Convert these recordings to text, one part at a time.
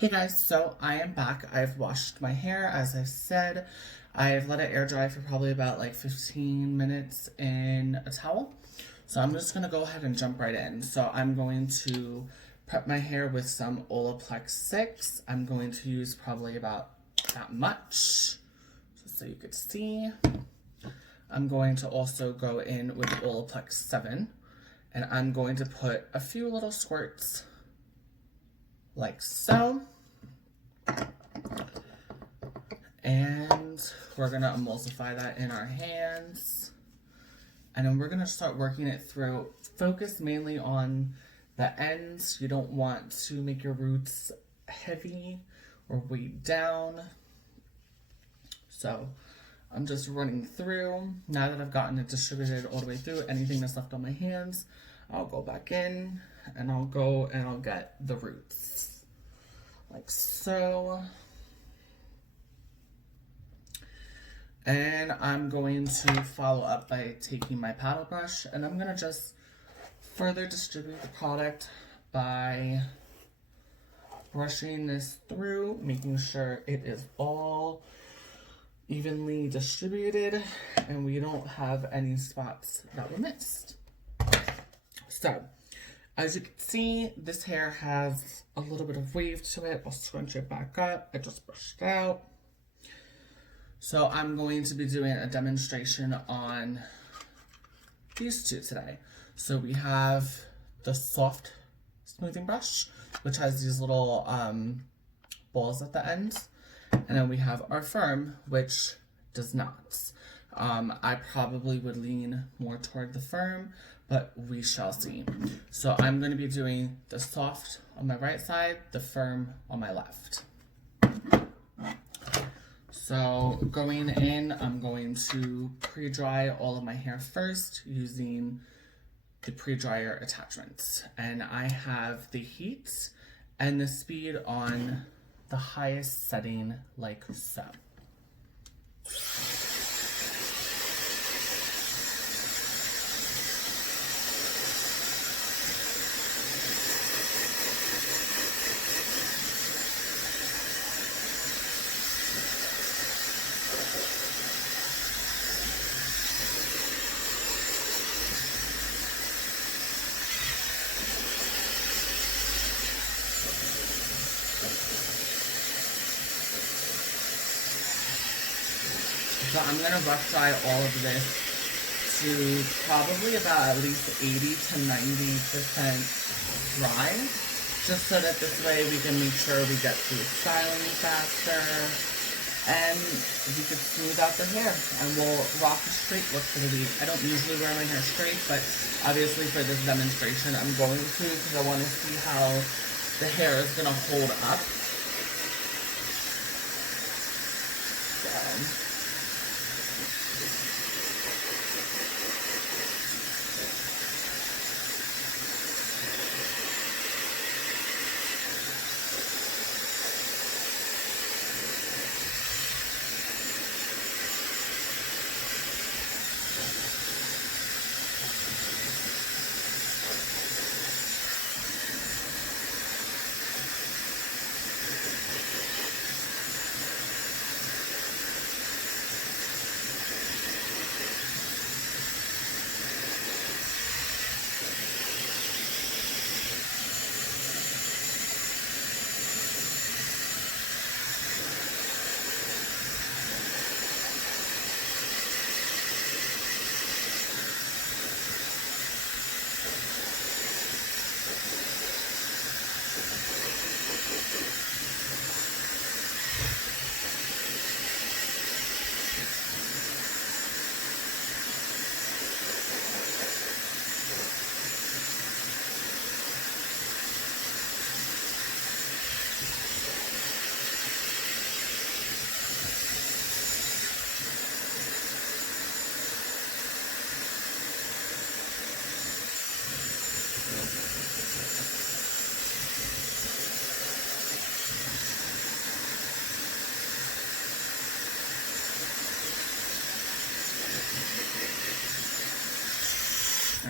Hey guys, so I am back. I've washed my hair, as I said. I've let it air dry for probably about like 15 minutes in a towel. So I'm just going to go ahead and jump right in. So I'm going to prep my hair with some Olaplex 6. I'm going to use probably about that much, just so you could see. I'm going to also go in with Olaplex 7. And I'm going to put a few little squirts like so. And we're going to emulsify that in our hands. And then we're going to start working it through. Focus mainly on the ends. You don't want to make your roots heavy or weighed down. So I'm just running through. Now that I've gotten it distributed all the way through, anything that's left on my hands, I'll go back in and I'll go and I'll get the roots. Like so. And I'm going to follow up by taking my paddle brush and I'm going to just further distribute the product by brushing this through, making sure it is all evenly distributed and we don't have any spots that were missed. So, as you can see, this hair has a little bit of wave to it. I'll scrunch it back up. I just brushed it out. So I'm going to be doing a demonstration on these two today. So we have the soft smoothing brush, which has these little balls at the ends. And then we have our firm, which does not. I probably would lean more toward the firm, but we shall see. So I'm going to be doing the soft on my right side, the firm on my left. So going in, I'm going to pre-dry all of my hair first using the pre-dryer attachments. And I have the heat and the speed on the highest setting like so. So I'm going to rough dry all of this to probably about at least 80 to 90% dry, just so that this way we can make sure we get through styling faster and we can smooth out the hair and we'll rock a straight look for the week. I don't usually wear my hair straight, but obviously for this demonstration I'm going to because I want to see how the hair is going to hold up. So.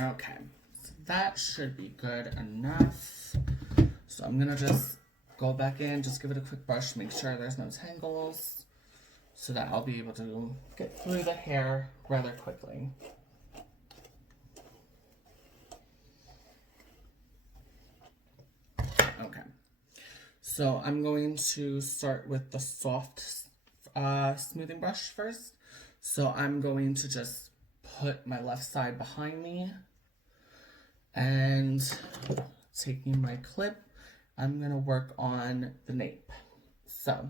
Okay, so that should be good enough. So I'm gonna just go back in, just give it a quick brush, make sure there's no tangles, so that I'll be able to get through the hair rather quickly. Okay, so I'm going to start with the soft smoothing brush first. So I'm going to just put my left side behind me, and taking my clip, I'm going to work on the nape. So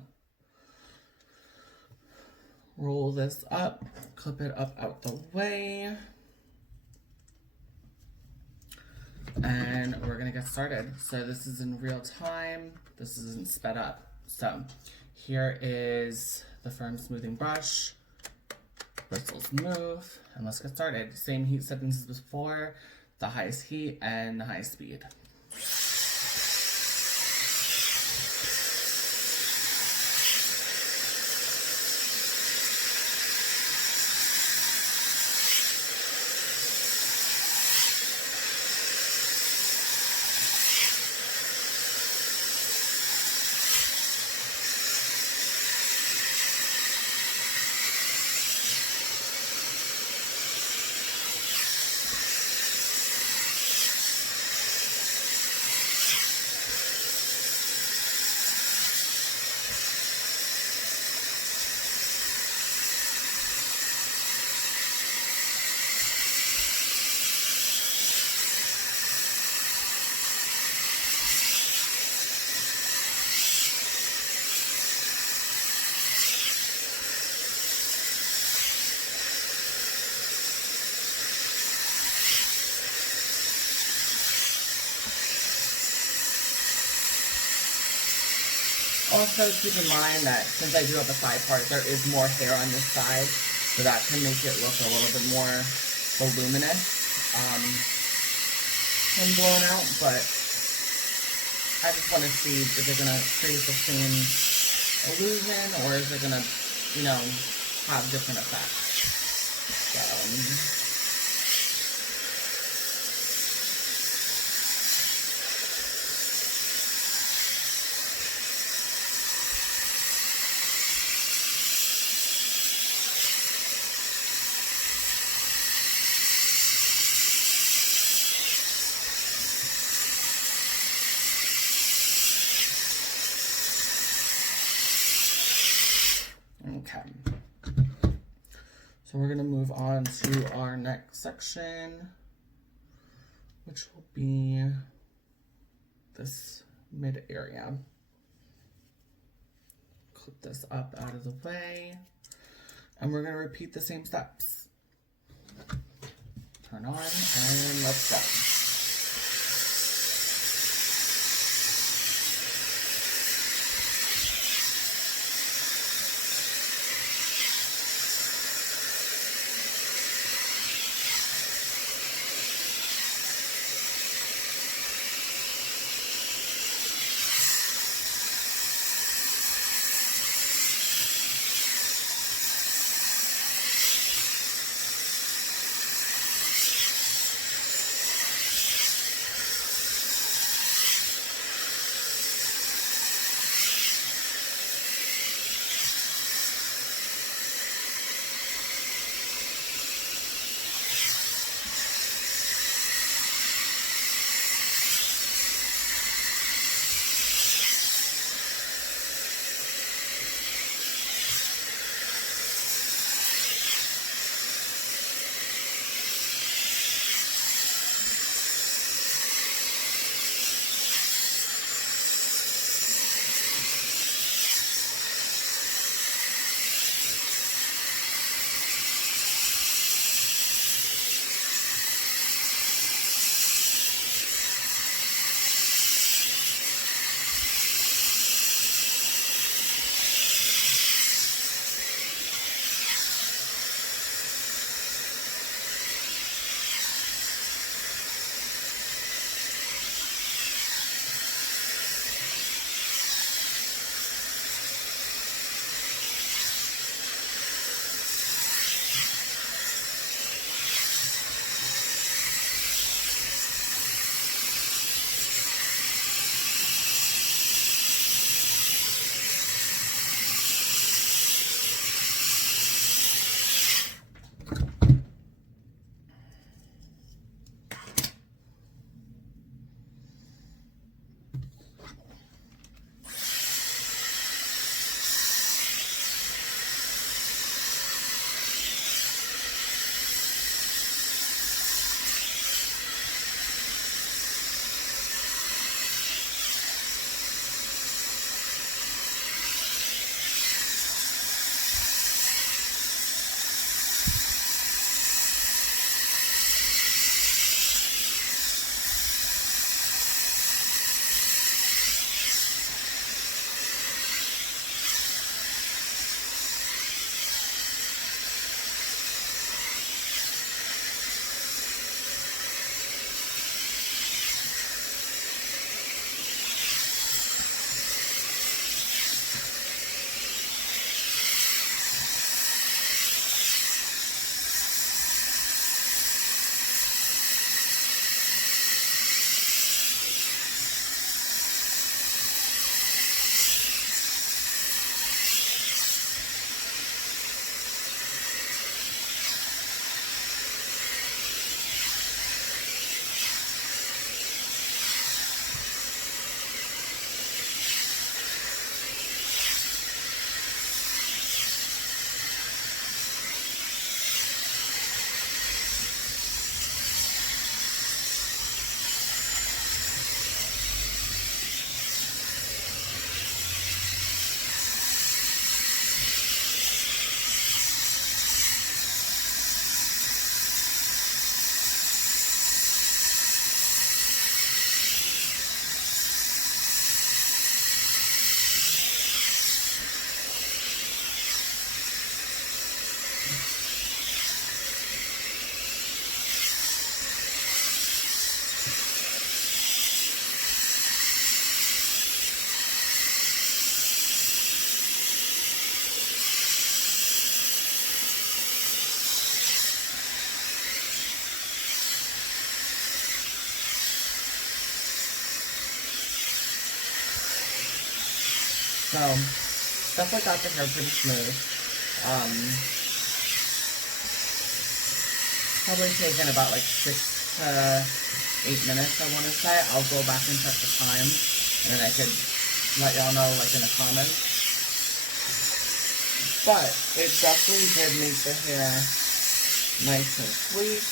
roll this up, clip it up out the way, and we're going to get started. So this is in real time. This isn't sped up. So here is the firm smoothing brush. Bristles move, and let's get started. Same heat settings as before, the highest heat and the highest speed. Also, keep in mind that since I do have a side part, there is more hair on this side, so that can make it look a little bit more voluminous when blown out, but I just want to see if they're going to create the same illusion, or is it going to, you know, have different effects. So okay, so we're going to move on to our next section, which will be this mid area. Clip this up out of the way, and we're going to repeat the same steps. Turn on, and let's go. So, definitely got the hair pretty smooth. Probably taken about like 6 to 8 minutes, I want to say. I'll go back and check the time, and then I could let y'all know like in the comments. But it definitely did make the hair nice and sweet.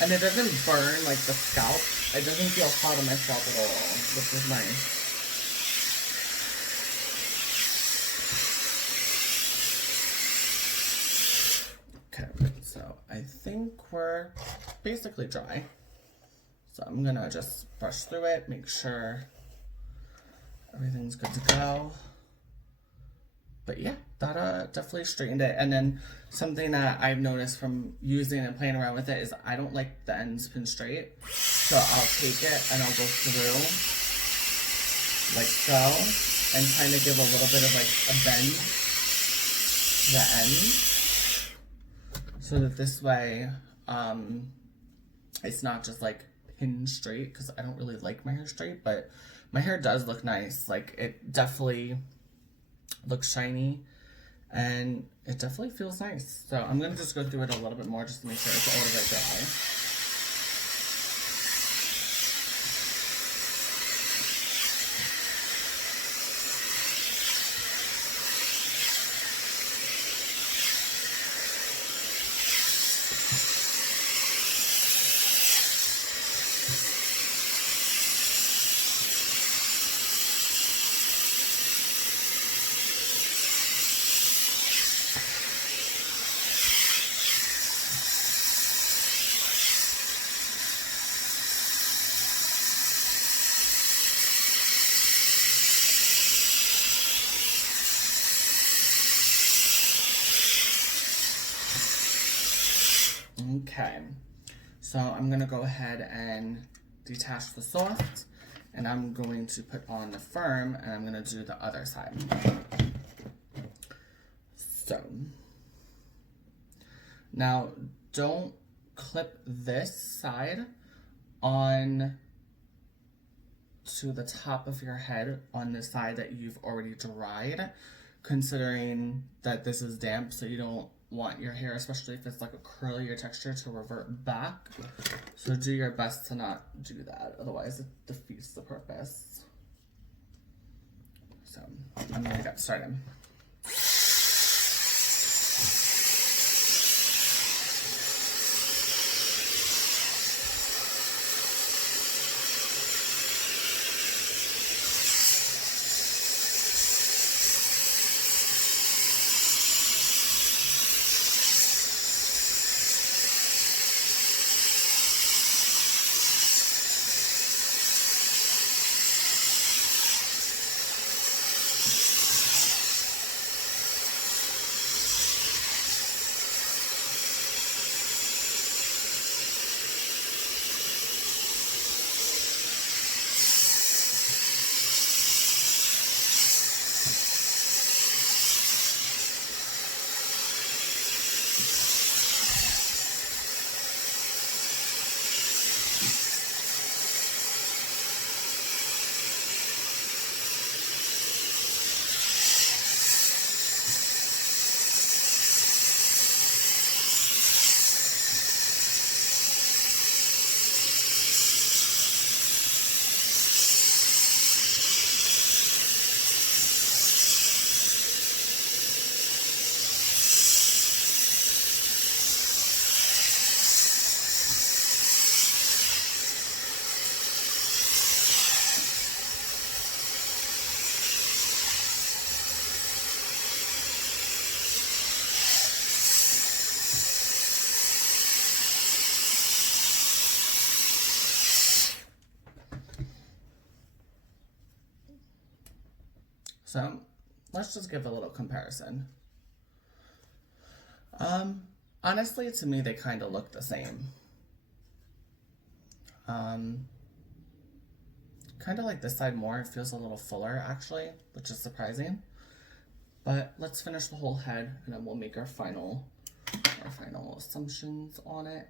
And it doesn't burn like the scalp. It doesn't feel hot on my scalp at all, which is nice. Okay, so I think we're basically dry. So I'm gonna just brush through it, make sure everything's good to go. But yeah, that definitely straightened it. And then something that I've noticed from using and playing around with it is I don't like the ends pin straight. So I'll take it and I'll go through like so and kind of give a little bit of like a bend to the end. So that this way, it's not just like pinned straight, because I don't really like my hair straight, but my hair does look nice. Like it definitely looks shiny and it definitely feels nice. So I'm gonna just go through it a little bit more just to make sure it's all the way dry. Okay, so I'm gonna go ahead and detach the soft, and I'm going to put on the firm, and I'm gonna do the other side. So, now don't clip this side on to the top of your head on the side that you've already dried, considering that this is damp, so you don't want your hair, especially if it's like a curlier texture, to revert back. So do your best to not do that, otherwise it defeats the purpose. So I'm gonna get started. So let's just give a little comparison. Honestly, to me, they kind of look the same. Kind of like this side more. It feels a little fuller, actually, which is surprising. But let's finish the whole head, and then we'll make our final our final assumptions on it.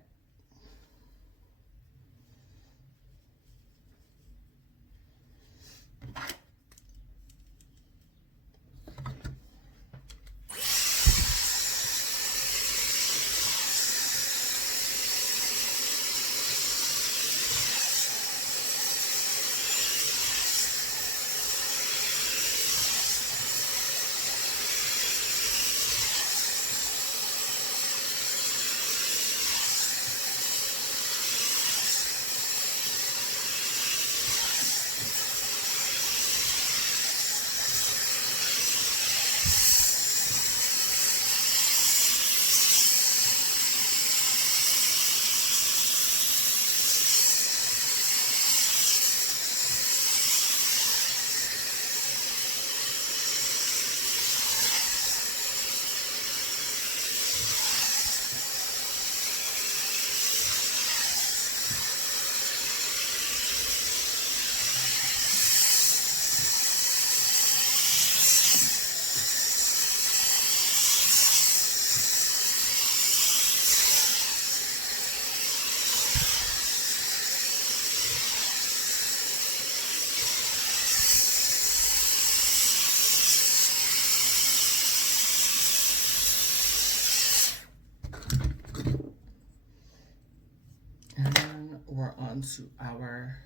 We're on to our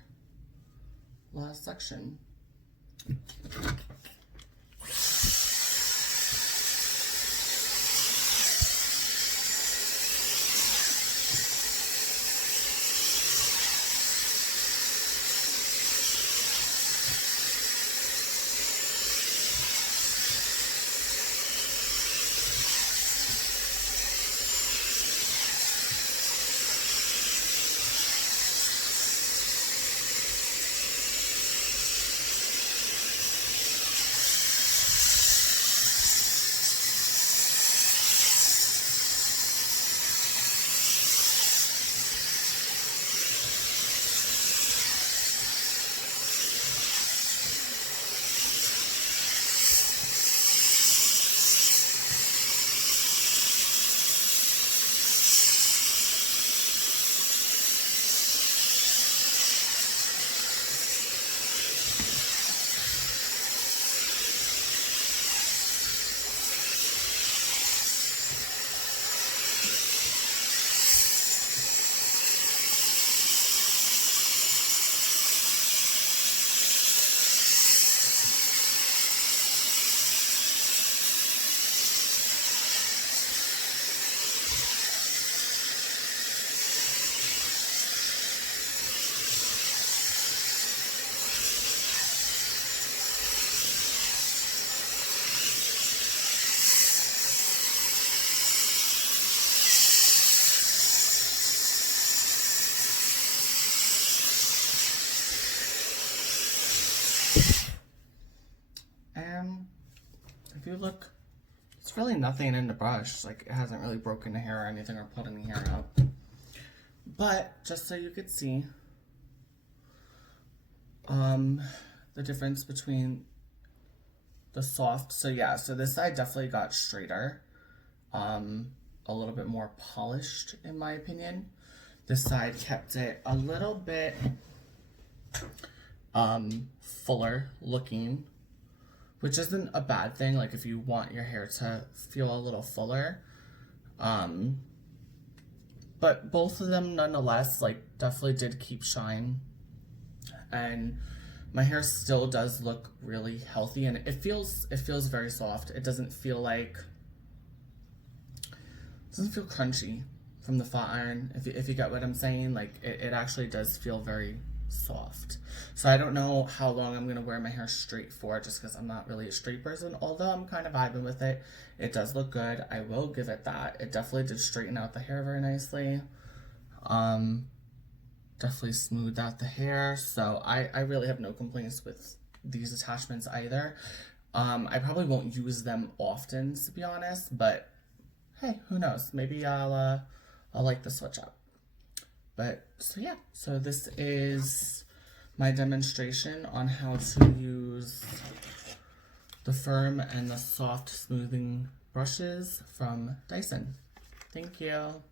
last section. If you look, it's really nothing in the brush. Like, it hasn't really broken the hair or anything or pulled any hair out. But just so you could see the difference between the soft. So yeah, so this side definitely got straighter, a little bit more polished in my opinion. This side kept it a little bit fuller looking, which isn't a bad thing, like if you want your hair to feel a little fuller. But both of them nonetheless, like, definitely did keep shine. And my hair still does look really healthy, and it feels very soft. It doesn't feel like, crunchy from the flat iron, if you get what I'm saying. Like, it actually does feel very soft. So I don't know how long I'm gonna wear my hair straight for, just because I'm not really a straight person, although I'm kind of vibing with it. It does look good, I will give it that. It definitely did straighten out the hair very nicely. Definitely smoothed out the hair, so I really have no complaints with these attachments either. I probably won't use them often, to be honest, but hey, who knows, maybe I'll like the switch up. But so yeah, so this is my demonstration on how to use the firm and the soft smoothing brushes from Dyson. Thank you.